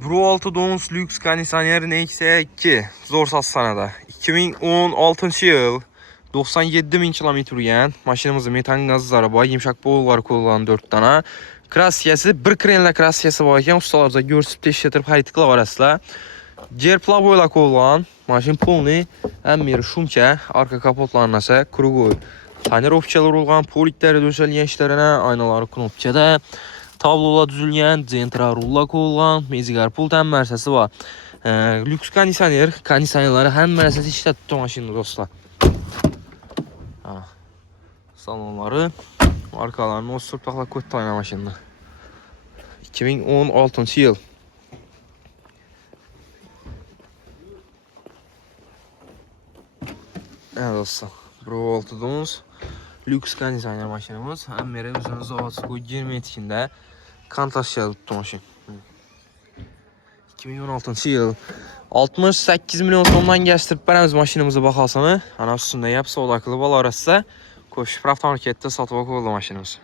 Pro 6 Dons Lux Kondisyoner NX2 zor satsanada. 2016 yıl 97.000 kilometre yürüyen maşinimizin metan gazları var, yumuşak boğuları kullanılan 4 tane. Krasyası, bir krenle krasyası varken ustalarca görsüp teşhirtirip haytıkla var asla. Cerpla boyla kullanılan maşin polni əmmiri şumkə, arka kapotlarına ise krugoy. Tonirovkalar olğan polikləri döşəliyən işlərinə, aynaları knopkada, tablola düzülgən, centra rulla qoyulğan, mezigar pul təmmərəsi var. Lüks kondisyonerləri həm mərəsəsi işlə tutdu maşinini dostlar. Salonları, arkalarını o sürtaqla kötü tayna maşinini. 2016 yıl. Evet dostlar, Pro 6 Dons Lüks kondisyoner maşinimiz. Hem meri üzerine zavatsı 20 etkinde kantasya tuttu maşin. 2016 yıl 68 milyon sondan geçtirip beremiz maşinimizi bakalsanı. Ana üstünde yapsa odaklı bal arası koşup rafta markette satıp oldu maşinimiz.